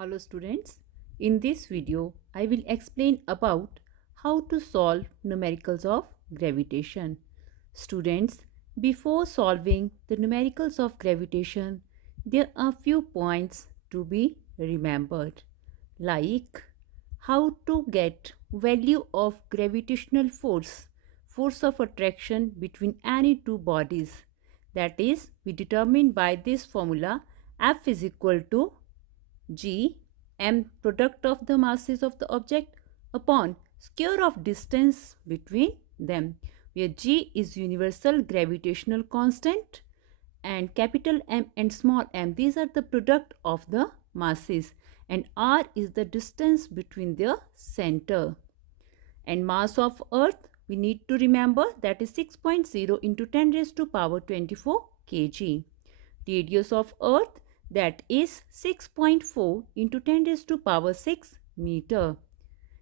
Hello students, in this video I will explain about how to solve numericals of gravitation. Students, before solving the numericals of gravitation, there are few points to be remembered, like how to get value of gravitational force of attraction between any two bodies. That is, we determine by this formula F is equal to G m product of the masses of the object upon square of distance between them, where G is universal gravitational constant and capital M and small m, these are the product of the masses, and R is the distance between their center. And mass of earth we need to remember, that is 6.0 into 10 raised to power 24 kg. Radius of earth, that is 6.4 into 10 raised to power 6 meter.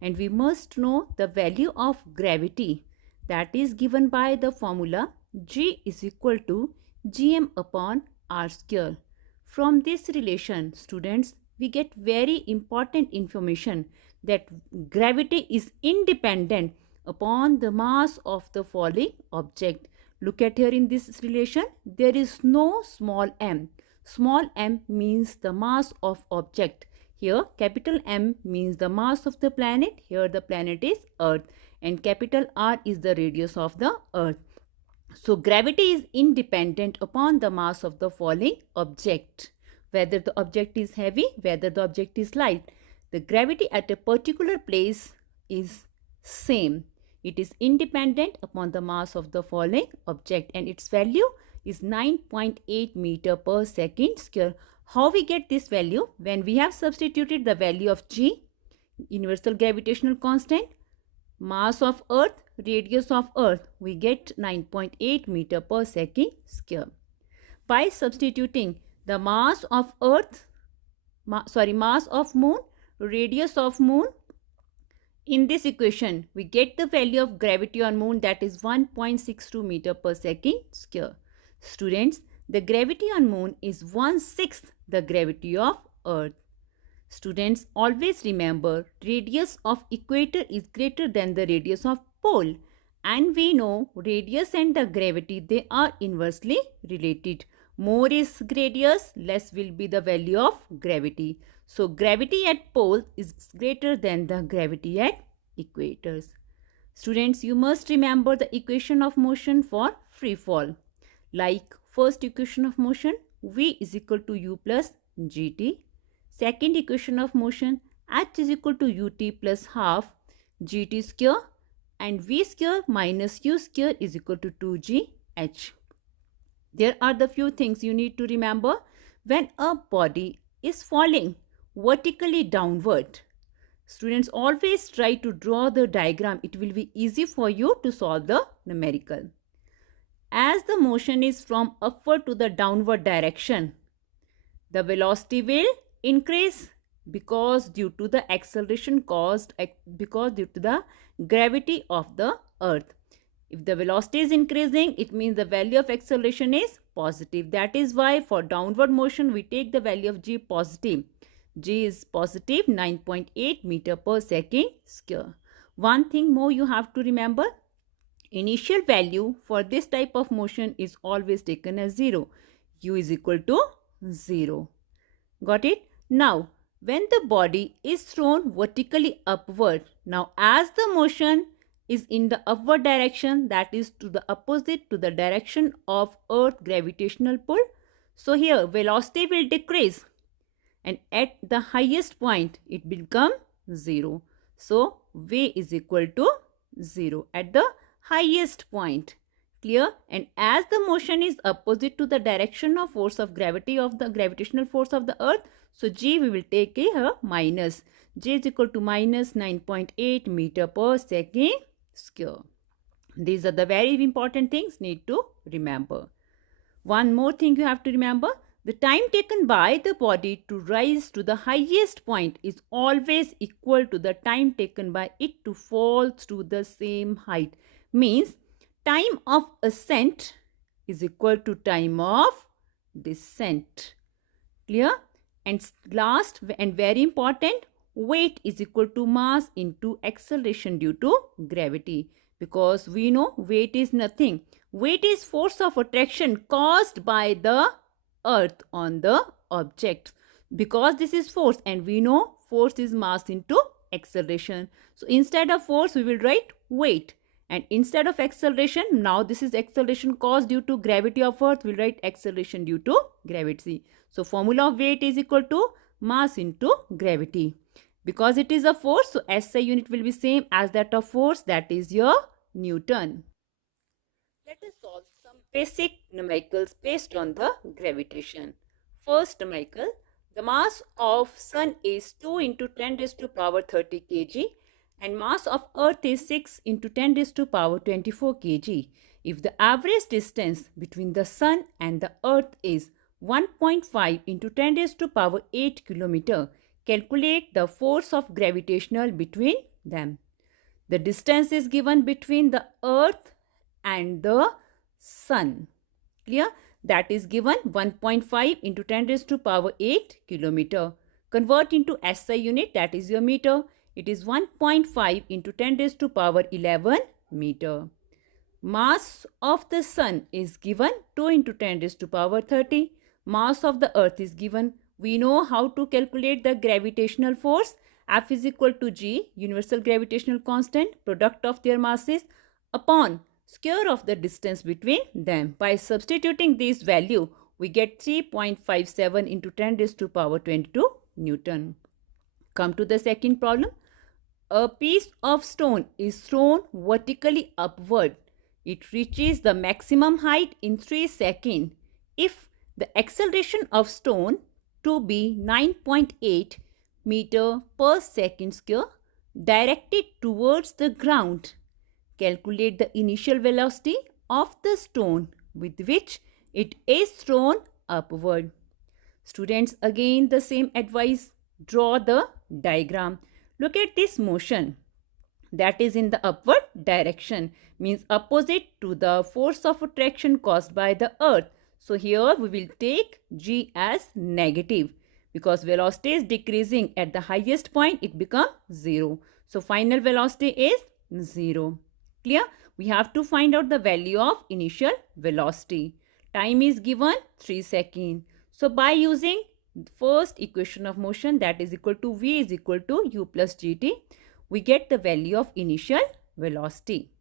And we must know the value of gravity, that is given by the formula G is equal to Gm upon R square. From this relation, students, we get very important information that gravity is independent upon the mass of the falling object. Look at here in this relation, there is no small m. Small m means the mass of object. Here capital M means the mass of the planet. Here the planet is Earth, and capital R is the radius of the Earth. So gravity is independent upon the mass of the falling object. Whether the object is heavy, whether the object is light, the gravity at a particular place is same. It is independent upon the mass of the falling object, and its value is 9.8 meter per second square. How we get this value? When we have substituted the value of G, universal gravitational constant, mass of earth, radius of earth, we get 9.8 meter per second square. By substituting the mass of earth, mass of moon, radius of moon, in this equation we get the value of gravity on moon, that is 1.62 meter per second square. Students, the gravity on moon is 1/6 the gravity of earth. Students, always remember, radius of equator is greater than the radius of pole, and we know radius and the gravity, they are inversely related. More is radius, less will be the value of gravity. So gravity at pole is greater than the gravity at equators. Students, you must remember the equation of motion for free fall. Like first equation of motion, V is equal to U plus GT. Second equation of motion, H is equal to UT plus half GT square, and V square minus U square is equal to 2GH. There are the few things you need to remember. When a body is falling vertically downward, students, always try to draw the diagram. It will be easy for you to solve the numerical. As the motion is from upward to the downward direction, the velocity will increase because due to the acceleration caused because due to the gravity of the earth. If the velocity is increasing, it means the value of acceleration is positive. That is why for downward motion we take the value of G positive. G is positive 9.8 meter per second square. One thing more you have to remember, initial value for this type of motion is always taken as 0. U is equal to 0. Got it? Now, when the body is thrown vertically upward, now as the motion is in the upward direction, that is to the opposite to the direction of earth gravitational pull, so here velocity will decrease, and at the highest point it will become 0. So V is equal to 0 at the highest point. Clear? And as the motion is opposite to the direction of force of gravity of the gravitational force of the earth, so G we will take here minus. G is equal to minus 9.8 meter per second square. These are the very important things need to remember. One more thing you have to remember, the time taken by the body to rise to the highest point is always equal to the time taken by it to fall to the same height. Means time of ascent is equal to time of descent. Clear? And last and very important, weight is equal to mass into acceleration due to gravity. Because we know weight is nothing. Weight is force of attraction caused by the earth on the object. Because this is force and we know force is mass into acceleration. So instead of force we will write weight. And instead of acceleration, now this is acceleration caused due to gravity of earth, we'll write acceleration due to gravity. So formula of weight is equal to mass into gravity. Because it is a force, so SI unit will be same as that of force, that is your Newton. Let us solve some basic numericals based on the gravitation. First numerical, the mass of sun is 2 into 10 raised to power 30 kg and mass of earth is 6 into 10 raised to power 24 kg. If the average distance between the sun and the earth is 1.5 into 10 raised to power 8 kilometer, calculate the force of gravitational between them. The distance is given between the earth and the sun. Clear? That is given 1.5 into 10 raised to power 8 kilometer. Convert into SI unit, that is your meter. It is 1.5 into 10 raised to power 11 meter. Mass of the sun is given 2 into 10 raised to power 30. Mass of the earth is given. We know how to calculate the gravitational force. F is equal to G, universal gravitational constant, product of their masses, upon square of the distance between them. By substituting this value, we get 3.57 into 10 raised to power 22 Newton. Come to the second problem. A piece of stone is thrown vertically upward. It reaches the maximum height in 3 seconds. If the acceleration of stone to be 9.8 meter per second square directed towards the ground, calculate the initial velocity of the stone with which it is thrown upward. Students, again the same advice. Draw the diagram. Look at this motion. That is in the upward direction. Means opposite to the force of attraction caused by the earth. So here we will take G as negative. Because velocity is decreasing at the highest point, it becomes 0. So final velocity is 0. Clear? We have to find out the value of initial velocity. Time is given 3 seconds. So by using first equation of motion, that is equal to V is equal to U plus GT, we get the value of initial velocity.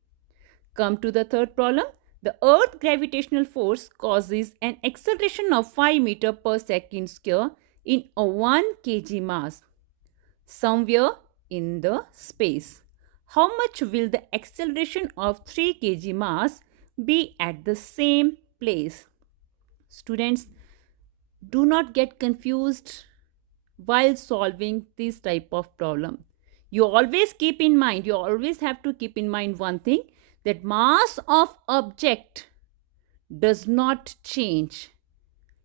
Come to the third problem. The earth gravitational force causes an acceleration of 5 meter per second square in a 1 kg mass somewhere in the space. How much will the acceleration of 3 kg mass be at the same place? Students, do not get confused while solving this type of problem. You always keep in mind, you always have to keep in mind one thing, that mass of object does not change.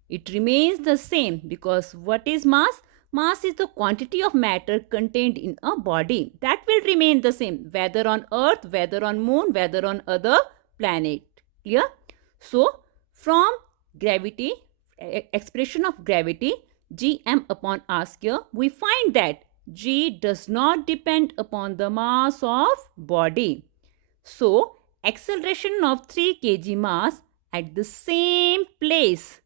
It remains the same, because what is mass? Mass is the quantity of matter contained in a body. That will remain the same, whether on earth, whether on moon, whether on other planet. Clear? So, from gravity, expression of gravity, Gm upon r square, we find that G does not depend upon the mass of body. So, acceleration of 3 kg mass at the same place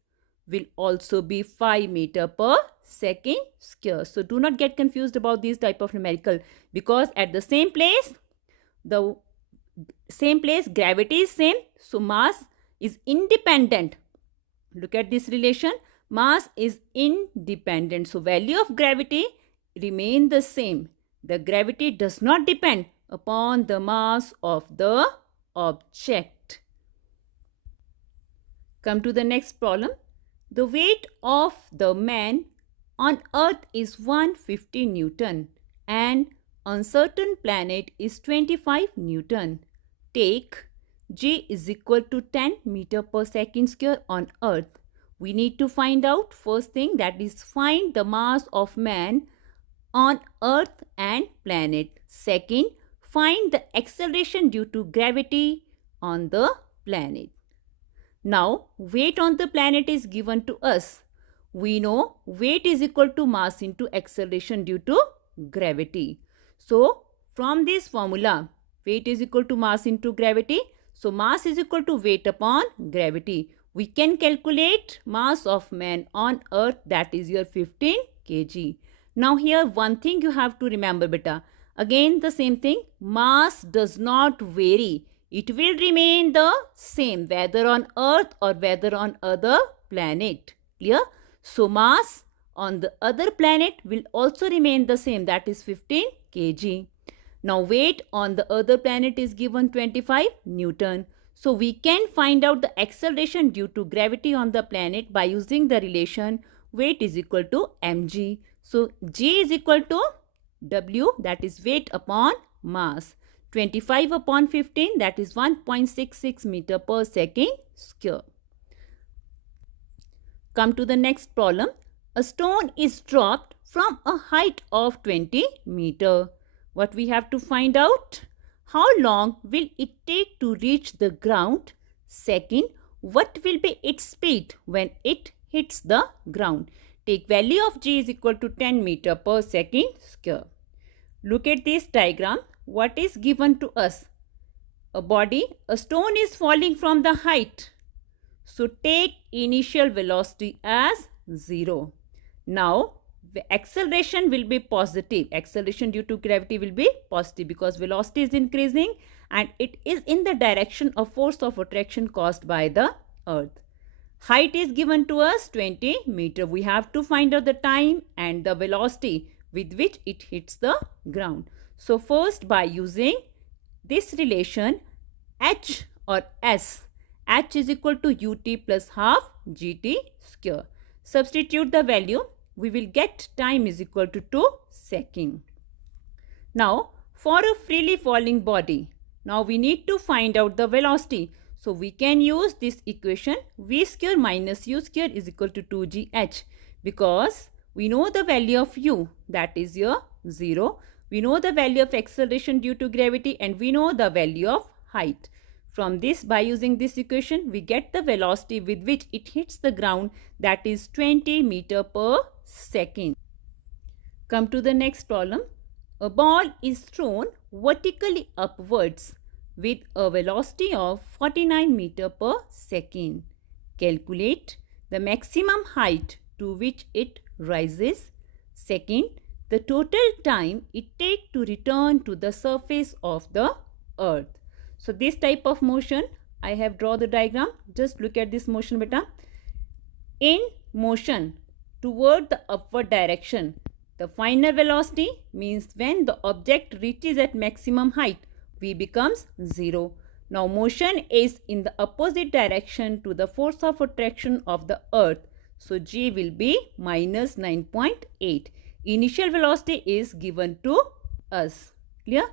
will also be 5 meter per second square. So, do not get confused about these type of numerical, because at the same place, gravity is same. So, mass is independent. Look at this relation. Mass is independent. So, value of gravity remain the same. The gravity does not depend upon the mass of the object. Come to the next problem. The weight of the man on earth is 150 Newton and on certain planet is 25 Newton. Take G is equal to 10 meter per second square on earth. We need to find out first thing, that is find the mass of man on earth and planet. Second, find the acceleration due to gravity on the planet. Now, weight on the planet is given to us. we know weight is equal to mass into acceleration due to gravity. So from this formula, weight is equal to mass into gravity. So mass is equal to weight upon gravity. We can calculate mass of man on earth, that is your 15 kg. Now here one thing you have to remember beta. Again the same thing, mass does not vary. It will remain the same whether on earth or whether on other planet. Clear? So mass on the other planet will also remain the same, that is 15 kg. Now weight on the other planet is given 25 Newton. So we can find out the acceleration due to gravity on the planet by using the relation weight is equal to mg. So g is equal to w, that is weight upon mass. 25 upon 15, that is 1.66 meter per second square. Come to the next problem. A stone is dropped from a height of 20 meter. What we have to find out? How long will it take to reach the ground? Second, what will be its speed when it hits the ground? Take value of g is equal to 10 meter per second square. Look at this diagram. What is given to us? A body, a stone is falling from the height. So take initial velocity as 0. Now the acceleration will be positive. Acceleration due to gravity will be positive because velocity is increasing and it is in the direction of force of attraction caused by the earth. Height is given to us 20 meter. We have to find out the time and the velocity with which it hits the ground. So first, by using this relation h or s, h is equal to ut plus half gt square. Substitute the value. We will get time is equal to 2 seconds. Now for a freely falling body, now we need to find out the velocity. So we can use this equation v square minus u square is equal to 2gh, because we know the value of u, that is your 0. We know the value of acceleration due to gravity and we know the value of height. From this, by using this equation, we get the velocity with which it hits the ground, that is 20 meter per second. Come to the next problem. A ball is thrown vertically upwards with a velocity of 49 meter per second. Calculate the maximum height to which it rises. Second, the total time it takes to return to the surface of the earth. So this type of motion, I have drawn the diagram. Just look at this motion beta. In motion toward the upward direction, the final velocity means when the object reaches at maximum height, v becomes 0. Now motion is in the opposite direction to the force of attraction of the earth. So g will be minus 9.8. Initial velocity is given to us. Clear?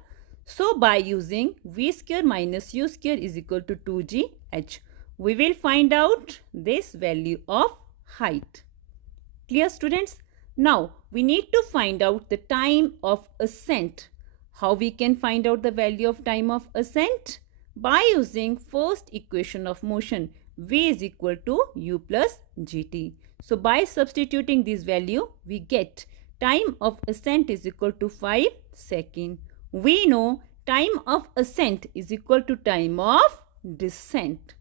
So by using v square minus u square is equal to 2gh, we will find out this value of height. Clear students? Now we need to find out the time of ascent. How we can find out the value of time of ascent? By using first equation of motion, v is equal to u plus gt. So by substituting this value, we get time of ascent is equal to 5 seconds. We know time of ascent is equal to time of descent.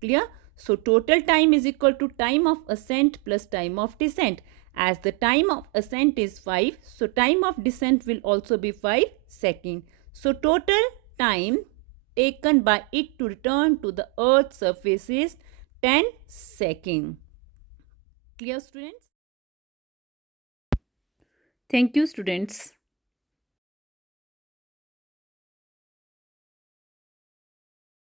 Clear? So total time is equal to time of ascent plus time of descent. As the time of ascent is 5, so time of descent will also be 5 seconds. So total time taken by it to return to the earth's surface is 10 seconds. Clear students? Thank you students.